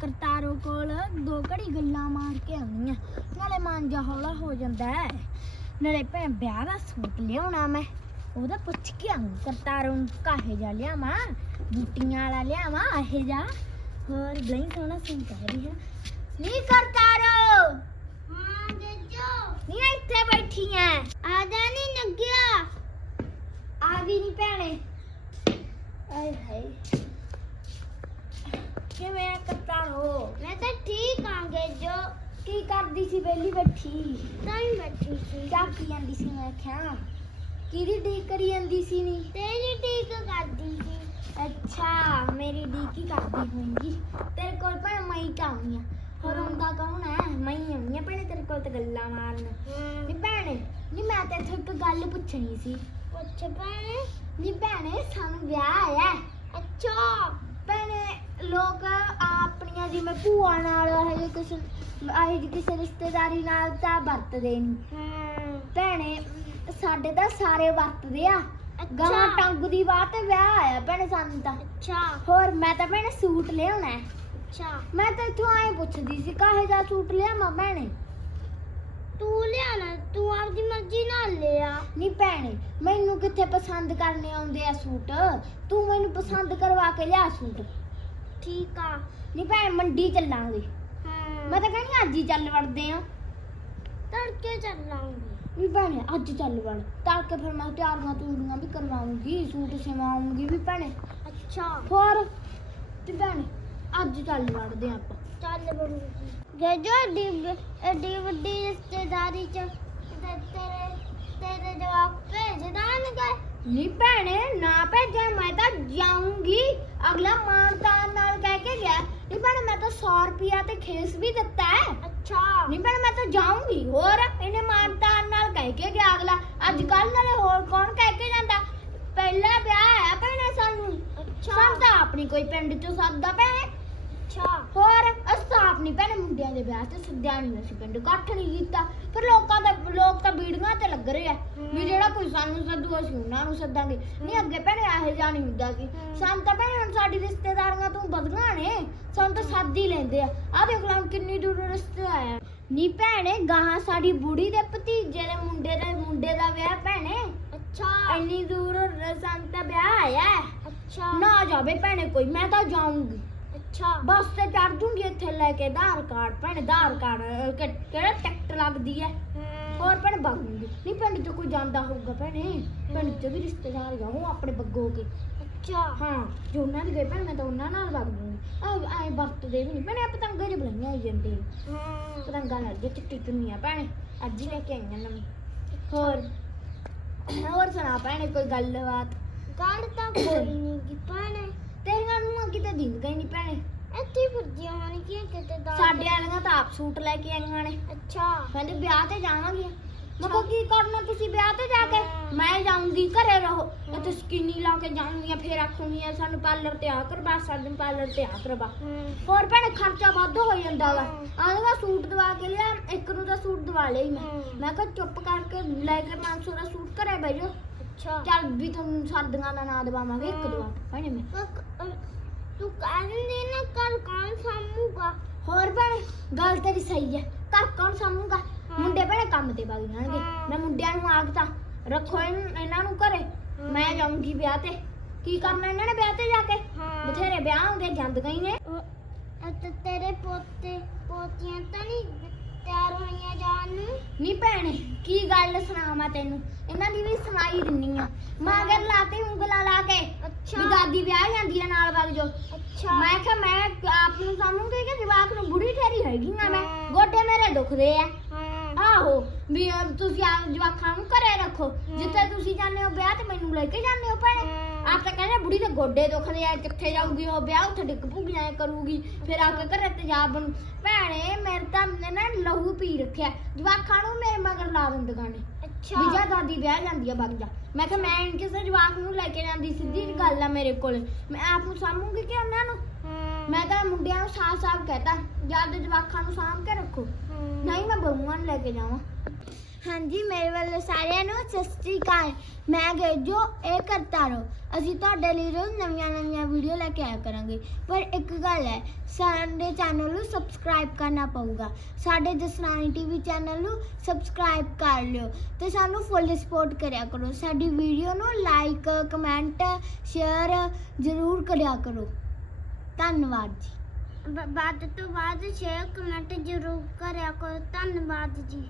ਕਰਤਾਰੋ ਕੋਲ ਦੋ ਘੜੀ ਗੱਲਾਂ ਮਾਰ ਕੇ ਆਉਣੀਆਂ ਨਾਲੇ ਮਨ ਜਾ ਹੌਲਾ ਹੋ ਜਾਂਦਾ ਹੈ ਨਾਲੇ ਭੈਣ ਵਿਆਹ ਦਾ ਸੂਟ ਲਿਆਉਣਾ ਮੈਂ। ਉਹਦਾ ਪੁੱਛ ਕੇ ਆਉਂ ਕਰਤਾਰੋ ਨੂੰ ਕਾਹੇ ਜਾ ਲਿਆਵਾਂ? ਬੂਟੀਆਂ ਵਾਲਾ ਲਿਆਵਾਂ ਇਹ ਜਾ ਹੋਰ ਬਈ ਸੋਹਣਾ ਸੂਟ ਹੈ ਵੀ ਹੈ। ਨੀ ਕਰਤਾਰੋ! ਹਾਂ ਜੱਜੋ ਨੀ ਇੱਥੇ ਬੈਠੀ ਐ। ਆ ਜਾ ਨੀ ਲੱਗਿਆ। ਆ ਗਈ ਨੀ ਭੈਣੇ। ਆਏ ਹਾਏ ਕਿਵੇਂ ਕਰਤਾਰੋ ਮੈਂ ਤਾਂ ਠੀਕ ਆਂਗੇ ਜੋ ਕੀ ਕਰਦੀ ਸੀ ਵੇਲੀ ਬੈਠੀ। ਤਾਂ ਹੀ ਬੈਠੀ ਸੀ। ਕੀ ਜਾਂਦੀ ਸੀ ਮੈਂ ਕਿਹਾ ਕਿਹਦੀ ਡੀਕ ਕਰੀ ਜਾਂਦੀ ਸੀ ਨੀ? ਤੇਰੀ ਡੀਕ ਕਰਦੀ ਸੀ। ਅੱਛਾ ਮੇਰੀ ਡੀਕ ਹੀ ਕਰਦੀ ਹੋਊਗੀ। ਤੇਰੇ ਕੋਲ ਭੈਣ ਮੈਂ ਹੀ ਤਾਂ ਆ ਹੋਰ ਹੁੰਦਾ ਕੌਣ ਹੈ? ਮੈਂ ਹੀ ਆਉਣੀ ਆ ਭੈਣੇ ਤੇਰੇ ਕੋਲ ਤੇ ਗੱਲਾਂ ਮਾਰਨ। ਨੀ ਭੈਣੇ ਨੀ ਮੈਂ ਤੇ ਇੱਥੇ ਇੱਕ ਗੱਲ ਪੁੱਛਣੀ ਸੀ। ਪੁੱਛ ਭੈਣੇ। ਨੀ ਭੈਣੇ ਸਾਨੂੰ ਵਿਆਹ ਆਇਆ। ਅੱਛਾ। ਭੈਣੇ ਲੋਕ ਆਪਣੀਆਂ ਜਿਵੇਂ ਭੂਆ ਨਾਲ ਇਹ ਕਿਸੇ ਆਹੀ ਜਿਹੀ ਕਿਸੇ ਰਿਸ਼ਤੇਦਾਰੀ ਨਾਲ ਤਾਂ ਵਰਤਦੇ ਨਹੀਂ ਭੈਣੇ ਸਾਡੇ ਤਾਂ ਸਾਰੇ ਵਰਤਦੇ ਆ। ਗਾਂ ਟੰਗ ਦੀ ਬਾਤ ਤੇ ਵਿਆਹ ਆਇਆ ਭੈਣੇ ਸਾਨੂੰ ਤਾਂ। ਅੱਛਾ। ਹੋਰ ਮੈਂ ਤਾਂ ਭੈਣੇ ਸੂਟ ਲਿਆਉਣਾ ਹੈ। ਅੱਛਾ। ਮੈਂ ਤਾਂ ਇੱਥੋਂ ਆਏ ਪੁੱਛਦੀ ਸੀ ਕਾਹੇ ਦਾ ਸੂਟ ਲਿਆਵਾਂ ਭੈਣੇ? ਤੂੰ ਲਿਆਣਾ ਤੂੰ ਆਪਦੀ ਮਰਜ਼ੀ ਨਾਲ ਲਿਆ। ਨਹੀਂ ਭੈਣੇ ਮੈਨੂੰ ਕਿੱਥੇ ਪਸੰਦ ਕਰਨੇ ਆਉਂਦੇ ਆ ਸੂਟ? ਤੂੰ ਮੈਨੂੰ ਪਸੰਦ ਕਰਵਾ ਕੇ ਲਿਆ ਸੂਟ। ਠੀਕ ਆ। ਨਹੀਂ ਭੈਣ ਮੰਡੀ ਚੱਲਾਂਗੇ। ਮੈਂ ਤਾਂ ਕਹਿੰਦੀ ਅੱਜ ਹੀ ਚੱਲ ਵੜਦੇ ਆ। ਤੜਕੇ ਚੱਲਾਂਗੇ। ਵੀ ਭੈਣੇ ਅੱਜ ਚੱਲ ਵੜ। ਤੜਕੇ ਫਿਰ ਮੈਂ ਤਿਆਰੀਆਂ ਤੂਰੀਆਂ ਵੀ ਕਰਵਾਉਂਗੀ ਸੂਟ ਸਿਵਾਉਂਗੀ ਵੀ ਭੈਣੇ। ਅੱਛਾ। ਹੋਰ? ਤੇ ਭੈਣੇ ਅੱਜ ਚੱਲ ਵੜਦੇ ਆਪਾਂ। ਚੱਲ ਵੜੂਗੀ। ਜੇ ਜੋ ਏਡੀ ਏਡੀ ਵੱਡੀ ਰਿਸ਼ਤੇਦਾਰੀ ਚ ਤੇ ਤੇਰੇ ਤੇਰੇ ਜਵਾਬ ਭੇਜਦਾ ਨਹੀਂ ਨਹੀਂ ਭੈਣੇ ਨਾ ਭੇਜਾਂ ਮੈਂ ਤਾਂ ਜਾਊਂਗੀ। ਅਗਲਾ ਮਾਨਤਾਨ ਨਾਲ ਕਹਿ ਕੇ ਗਿਆ ਨਹੀਂ ਭੈਣੇ ਮੈਂ ਤਾਂ 100 ਰੁਪਿਆ ਤੇ ਖੇਸ ਵੀ ਦਿੱਤਾ ਹੈ। ਅੱਛਾ। ਨਹੀਂ ਭੈਣੇ ਮੈਂ ਤਾਂ ਜਾਊਂਗੀ ਹੋਰ? ਇਹਨੇ ਮਾਨਤਾਨ ਨਾਲ ਕਹਿ ਕੇ ਗਿਆ ਅਗਲਾ। ਅੱਜ ਕੱਲ ਨਾਲੇ ਹੋਰ ਕੌਣ ਕਹਿ ਕੇ ਜਾਂਦਾ? ਪਹਿਲਾ ਵਿਆਹ ਹੈ ਭੈਣੇ ਸਾਨੂੰ। ਅੱਛਾ। ਸਾਨੂੰ ਤਾਂ ਆਪਣੀ ਕੋਈ ਪਿੰਡ ਚੋਂ ਸੱਦਦਾ ਭੈਣੇ। ਅੱਛਾ। ਹੋਰ? ਅਸਾਂ ਆਪਣੀ ਭੈਣੇ ਮੁੰਡਿਆਂ ਦੇ ਵਿਆਹ ਤੇ ਸੱਦਿਆ ਨਹੀਂ ਅਸੀਂ ਪਿੰਡ ਇਕੱਠ ਨਹੀਂ ਕੀਤਾ। ਫਿਰ ਲੋਕਾਂ ਦਾ ਲੋਕ ਤਾਂ ਬੀੜੀਆਂ ਤੇ ਲੱਗ ਰਹੇ ਆ। ਕੋਈ ਸਾਨੂੰ ਸੱਦੂ ਅਸੀਂ ਉਹਨਾਂ ਨੂੰ ਸੱਦਾਂਗੇ। ਨਹੀਂ ਅੱਗੇ ਭੈਣੇ ਇਹੋ ਜਿਹਾ ਨਹੀਂ ਹੁੰਦਾ ਸੀ। ਸਾਨੂੰ ਤਾਂ ਭੈਣੇ ਹੁਣ ਸਾਡੀ ਰਿਸ਼ਤੇਦਾਰੀਆਂ ਤੋਂ ਵਧੀਆਂ ਨੇ। ਸਾਨੂੰ ਤਾਂ ਸੱਦ ਹੀ ਲੈਂਦੇ ਆ। ਆ ਦੇਖ ਲਾ ਕਿੰਨੀ ਦੂਰ ਰਿਸ਼ਤੇ ਆਇਆ। ਨੀ ਭੈਣੇ ਗਾਹਾਂ ਸਾਡੀ ਬੁੜੀ ਦੇ ਭਤੀਜੇ ਦੇ ਮੁੰਡੇ ਦੇ ਮੁੰਡੇ ਦਾ ਵਿਆਹ ਭੈਣੇ। ਅੱਛਾ। ਇੰਨੀ ਦੂਰ ਸਾਨੂੰ ਤਾਂ ਵਿਆਹ ਆਇਆ ਅੱਛਾ। ਨਾ ਜਾਵੇ ਭੈਣੇ ਕੋਈ ਮੈਂ ਤਾਂ ਜਾਊਂਗੀ। ਅੱਛਾ। ਬੱਸ ਤੇ ਚੜ ਜੂੰਗੀ ਇੱਥੇ ਲੈ ਕੇ ਆਧਾਰ ਕਾਰਡ। ਭੈਣੇ ਆਧਾਰ ਕਾਰਡ ਕਿਹੜਾ ਟਿਕਟ ਲੱਗਦੀ ਹੈ? ਹੋਰ ਭੈਣੇ ਬਗੂੰਗੀ ਨਹੀਂ ਪਿੰਡ ਚ ਕੋਈ ਜਾਂਦਾ ਹੋਊਗਾ ਭੈਣੇ। ਪਿੰਡ ਚ ਵੀ ਰਿਸ਼ਤੇਦਾਰ ਆ ਉਹ ਆਪਣੇ ਬੱਗੋ ਕੇ। ਅੱਛਾ। ਹਾਂ ਜੋ ਉਹਨਾਂ ਦੇ ਗਏ ਭੈਣੇ ਮੈਂ ਤਾਂ ਉਹਨਾਂ ਨਾਲ ਵਗ ਜੂੰਗੀ ਆ ਐ ਵਰਤਦੇ ਵੀ ਨਹੀਂ। ਭੈਣੇ ਆ ਪਤੰਗਾਂ ਜਿਹੀ ਬਣਾਈਆਂ ਆਈ ਜਾਂਦੇ ਨੇ ਪਤੰਗਾਂ ਨਾਲ ਜੇ ਚਿੱਟੀ ਚੁੰਨੀਆਂ ਭੈਣੇ। ਅੱਜ ਹੀ ਲੈ ਕੇ ਆਈਆਂ ਨਵੀਂ। ਹੋਰ? ਹੋਰ ਸੁਣਾ ਭੈਣੇ ਕੋਈ ਗੱਲਬਾਤ? ਗੱਲ ਤਾਂ ਕੋਈ ਨਹੀਂ ਕੀ ਭੈਣੇ। ਤੇਰੀਆਂ ਨੂੰ ਕਿਤੇ ਦਿਨ ਗਈ ਨਹੀਂ ਭੈਣੇ। ਇੱਥੇ ਹਨ ਕੀ ਕਿਤੇ ਦਾ ਸਾਡੇ ਵਾਲੀਆਂ ਤਾਂ ਆਪ ਸੂਟ ਲੈ ਕੇ ਆਈਆਂ ਨੇ। ਅੱਛਾ। ਕਹਿੰਦੇ ਵਿਆਹ ਤੇ ਜਾਵਾਂਗੇ ਮੈਂ ਕਿਹਾ ਕੀ ਕਰਨਾ ਤੁਸੀਂ ਵਿਆਹ ਤੇ ਜਾ ਕੇ? ਮੈਂ ਜਾਊਂਗੀ ਘਰੇ ਰਹੋ। ਇੱਥੇ ਸਕਿਨੀ ਲਾ ਕੇ ਜਾਊਂਗੀ ਫੇਰ ਆਖੂੰਗੀ ਸਾਨੂੰ ਪਾਰਲਰ ਤੇ ਆ ਕਰਵਾ ਸਾਨੂੰ ਪਾਰਲਰ ਤੇ ਆ ਕਰਵਾ। ਹੋਰ ਭੈਣੇ ਖਰਚਾ ਵੱਧ ਹੋ ਜਾਂਦਾ ਵਾ। ਆਂਦਾ ਸੂਟ ਦਵਾ ਕੇ ਲਿਆ ਇੱਕ ਨੂੰ ਤਾਂ ਸੂਟ ਦਵਾ ਲਿਆ ਹੀ ਮੈਂ। ਮੈਂ ਕਿਹਾ ਚੁੱਪ ਕਰਕੇ ਲੈ ਕੇ 500 ਦਾ ਸੂਟ ਘਰੇ ਬਹਿ ਜਾਓ। ਅੱਛਾ। ਚੱਲ ਵੀ ਤੁਹਾਨੂੰ ਸਰਦੀਆਂ ਦਾ ਨਾਂ ਦਵਾਵਾਂਗੇ ਇੱਕ ਦਵਾ ਭੈਣੇ ਮੈਂ। ਤੂੰ ਕਹਿੰਦੀ ਨਾ ਕੱਲ ਕੌਣ ਸਾਂਭੂਗਾ? ਹੋਰ ਭੈਣੇ ਗੱਲ ਤੇਰੀ ਸਹੀ ਹੈ ਘਰ ਕੌਣ ਸਾਂਭੂਗਾ? ਮੁੰਡੇ ਭੈਣੇ ਕੰਮ ਤੇ ਵਗ ਜਾਣਗੇ। ਮੈਂ ਮੁੰਡਿਆਂ ਨੂੰ ਆਖਤਾ ਰੱਖੋ ਇਹਨ- ਇਹਨਾਂ ਨੂੰ ਘਰੇ। ਮੈਂ ਜਾਊਂਗੀ ਵਿਆਹ ਤੇ। ਕੀ ਕਰਨਾ ਇਹਨਾਂ ਨੇ ਵਿਆਹ ਤੇ ਜਾ ਕੇ? ਬਥੇਰੇ ਵਿਆਹ ਹੁੰਦੇ ਜਾਂਦ ਗਈ ਨੇ। ਤੇ ਤੇਰੇ ਪੋਤੇ ਪੋਤੀਆਂ ਤਾਂ ਨਹੀਂ ਤਿਆਰ ਹੋਈਆਂ ਜਾਣ ਨੂੰ। ਨਹੀਂ ਭੈਣੇ ਕੀ ਗੱਲ ਸੁਣਾਵਾਂ ਤੈਨੂੰ? ਇਹਨਾਂ ਦੀ ਵੀ ਸੁਣਾਈ ਦਿੰਨੀ ਆ। ਮਗਰ ਲਾਤੇ ਉਂਗਲਾਂ ਲਾ ਕੇ ਅੱਛਾ ਵੀ ਦਾਦੀ ਵਿਆਹ ਜਾਂਦੀ ਆ ਨਾਲ ਵਗ ਜੋ ਅੱਛਾ। ਮੈਂ ਕਿਹਾ ਮੈਂ ਆਪ ਨੂੰ ਸਾਂਭੂਗੀ ਕਿ ਜਵਾਕ ਨੂੰ ਬੁੜੀ ਠਹਿਰੀ ਹੈਗੀ ਆ ਮੈਂ। ਗੋਡੇ ਮੇਰੇ ਦੁਖਦੇ ਆ। ਆਹੋ ਵੀ ਅਹ ਤੁਸੀਂ ਆਪ ਜਵਾਕਾਂ ਨੂੰ ਘਰੇ ਰੱਖੋ। ਜਿੱਥੇ ਤੁਸੀਂ ਜਾਂਦੇ ਹੋ ਵਿਆਹ ਤੇ ਮੈਨੂੰ ਲੈ ਕੇ ਜਾਂਦੇ ਹੋ ਭੈਣੇ। ਆਪ ਤਾਂ ਕਹਿੰਦੇ ਬੁੜੀ ਦੇ ਗੋਡੇ ਦੁਖਦੇ ਆ ਕਿੱਥੇ ਜਾਊਗੀ ਉਹ ਵਿਆਹ ਉੱਥੇ ਡਿੱਗ ਭੁੱਗ ਜਾਏ ਕਰੂਗੀ। ਫਿਰ ਆ ਕੇ ਘਰੇ ਤੇਜ਼ਾਬ ਬਣੂ ਭੈਣੇ ਮੇਰੇ ਤਾਂ ਨਾ ਲਹੂ ਪੀ ਰੱਖਿਆ। ਜਵਾਕਾਂ ਨੂੰ ਮੇਰੇ ਮਗਰ ਲਾ ਦਿੰਦੀਆਂ ਨੇ। ਅੱਛਾ। ਵੀ ਜਾ ਦਾਦੀ ਵਿਆਹ ਜਾਂਦੀ ਆ ਵਗ ਜਾ। ਮੈਂ ਕਿਹਾ ਮੈਂ ਕਿਸੇ ਜਵਾਕ ਨੂੰ ਲੈ ਕੇ ਜਾਂਦੀ ਸਿੱਧੀ ਜਿਹੀ ਗੱਲ ਆ ਮੇਰੇ ਕੋਲ। ਮੈਂ ਆਪ ਨੂੰ ਸਾਂਭੂਗੀ ਕਿ ਉਹਨਾਂ ਨੂੰ? ਮੈਂ ਤਾਂ ਮੁੰਡਿਆਂ ਨੂੰ ਸਾਫ਼ ਸਾਫ਼ ਕਹਤਾ ਜਦ ਜਵਾਕਾਂ ਨੂੰ ਸਾਂਭ ਕੇ ਰੱਖੋ। ਨਹੀਂ ਮੈਂ ਬਹੂਆਂ ਨੂੰ ਲੈ ਕੇ ਜਾਵਾਂ। ਹਾਂਜੀ, ਮੇਰੇ ਵੱਲੋਂ ਸਾਰਿਆਂ ਨੂੰ ਸਤਿ ਸ੍ਰੀ ਅਕਾਲ। ਮੈਂ ਗੇਜੋ ਇਹ ਕਰਤਾ ਰੋ। ਅਸੀਂ ਤੁਹਾਡੇ ਲਈ ਰੋਜ਼ ਨਵੀਆਂ ਨਵੀਆਂ ਵੀਡੀਓ ਲੈ ਕੇ ਆਇਆ ਕਰਾਂਗੇ। ਪਰ ਇੱਕ ਗੱਲ ਹੈ, ਸਾਡੇ ਚੈਨਲ ਨੂੰ ਸਬਸਕ੍ਰਾਈਬ ਕਰਨਾ ਪਊਗਾ। ਸਾਡੇ ਜਸਨਾਨੀ ਟੀਵੀ ਚੈਨਲ ਨੂੰ ਸਬਸਕ੍ਰਾਈਬ ਕਰ ਲਿਓ। ਤੇ ਸਾਨੂੰ ਫੁੱਲ ਸਪੋਰਟ ਕਰਿਆ ਕਰੋ। ਸਾਡੀ ਵੀਡੀਓ ਨੂੰ ਲਾਈਕ ਕਮੈਂਟ ਸ਼ੇਅਰ ਜ਼ਰੂਰ ਕਰਿਆ ਕਰੋ। ਧੰਨਵਾਦ ਜੀ। ਵੱਧ ਤੋਂ ਵੱਧ ਸ਼ੇਅਰ ਕਮੈਂਟ ਜ਼ਰੂਰ ਕਰਿਆ ਕਰੋ। ਧੰਨਵਾਦ ਜੀ।